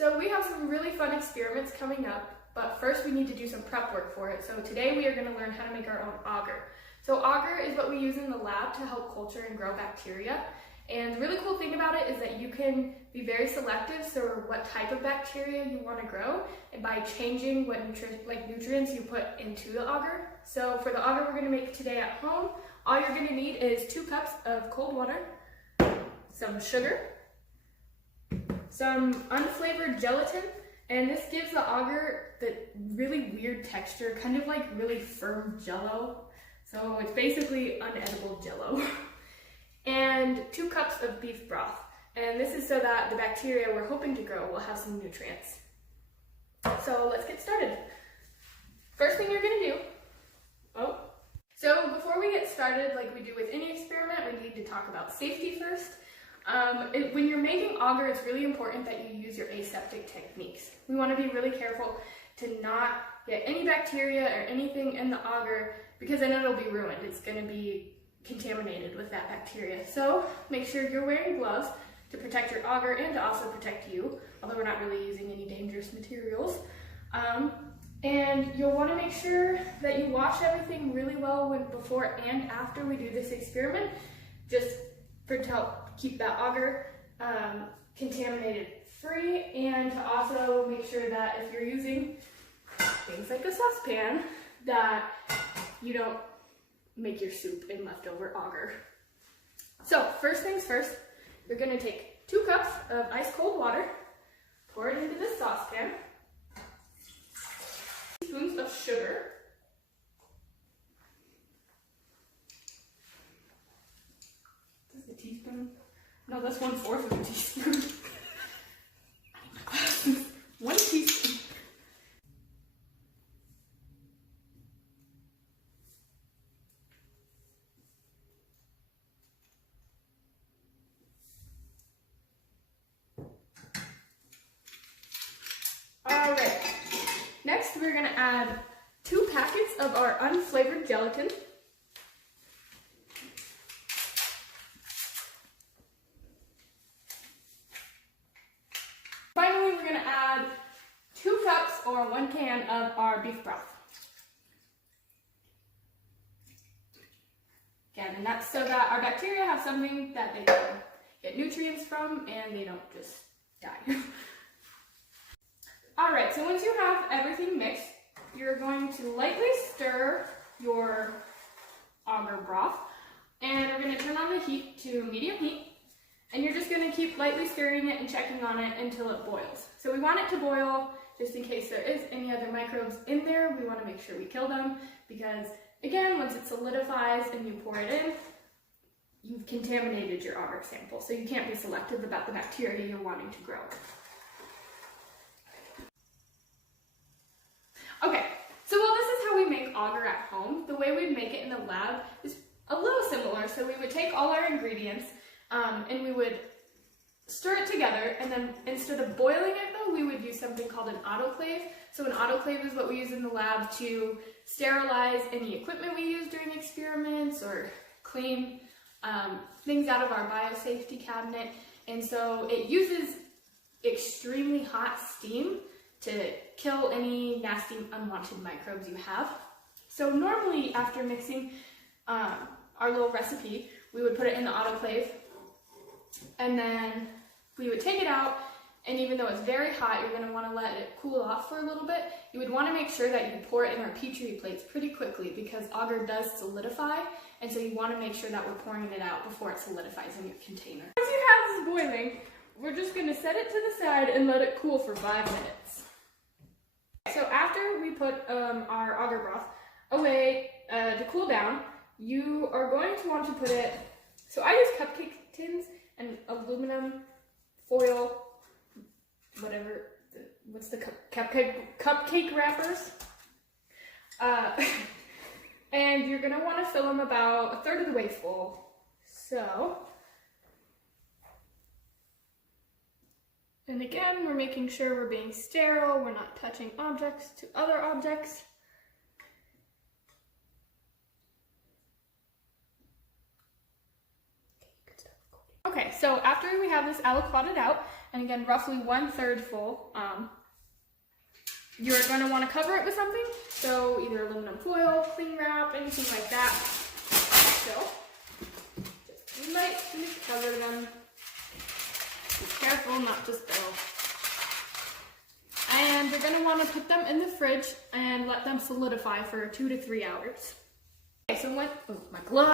So we have some really fun experiments coming up, but first we need to do some prep work for it. So today we are going to learn how to make our own agar. So agar is what we use in the lab to help culture and grow bacteria. And the really cool thing about it is that you can be very selective, so what type of bacteria you want to grow, and by changing what nutrients you put into the agar. So for the agar we're going to make today at home, all you're going to need is 2 cups of cold water, some sugar, some unflavored gelatin, and this gives the agar the really weird texture, kind of like really firm jello. So it's basically unedible jello. And 2 cups of beef broth. And this is so that the bacteria we're hoping to grow will have some nutrients. So let's get started. First thing you're gonna do, so before we get started, like we do with any experiment, we need to talk about safety first. When you're making agar, it's really important that you use your aseptic techniques. We want to be really careful to not get any bacteria or anything in the agar, because then it'll be ruined. It's going to be contaminated with that bacteria. So make sure you're wearing gloves to protect your agar and to also protect you, although we're not really using any dangerous materials. And you'll want to make sure that you wash everything really well before and after we do this experiment, just to help keep that agar contaminated free, and to also make sure that if you're using things like a saucepan, that you don't make your soup in leftover agar. So first things first, you're going to take 2 cups of ice cold water, pour it into this saucepan, teaspoons of sugar, is this a teaspoon? No, that's 1/4 of a teaspoon. I need my glasses. 1 teaspoon. Alright, next we're going to add 2 packets of our unflavored gelatin. Finally, we're going to add 2 cups or 1 can of our beef broth. Again, and that's so that our bacteria have something that they can get nutrients from and they don't just die. Alright, so once you have everything mixed, you're going to lightly stir your agar broth, and we're going to turn on the heat to medium heat, and you're just going to keep lightly stirring it and checking on it until it boils. So we want it to boil just in case there is any other microbes in there. We want to make sure we kill them, because again, once it solidifies and you pour it in, you've contaminated your agar sample, so you can't be selective about the bacteria you're wanting to grow. Okay, so while this is how we make agar at home, the way we'd make it in the lab is a little similar. So we would take all our ingredients and we would stir it together, and then instead of boiling it though, we would use something called an autoclave. So an autoclave is what we use in the lab to sterilize any equipment we use during experiments or clean things out of our biosafety cabinet. And so it uses extremely hot steam to kill any nasty unwanted microbes you have. So normally after mixing our little recipe, we would put it in the autoclave, and then we would take it out, and even though it's very hot, you're going to want to let it cool off for a little bit. You would want to make sure that you pour it in our Petri plates pretty quickly, because agar does solidify, and so you want to make sure that we're pouring it out before it solidifies in your container. Once you have this boiling, we're just going to set it to the side and let it cool for 5 minutes. So after we put our agar broth away to cool down, you are going to want to put it, so I use cupcake tins and aluminum foil, whatever, what's the cupcake wrappers? And you're going to want to fill them about 1/3 of the way full. So, and again, we're making sure we're being sterile, we're not touching objects to other objects. Okay, so after we have this aliquoted out, and again, roughly 1/3 full. You're going to want to cover it with something, so either aluminum foil, cling wrap, anything like that. So, just lightly cover them. Be careful not to spill. And you're going to want to put them in the fridge and let them solidify for 2 to 3 hours. Okay, so oh, my glove.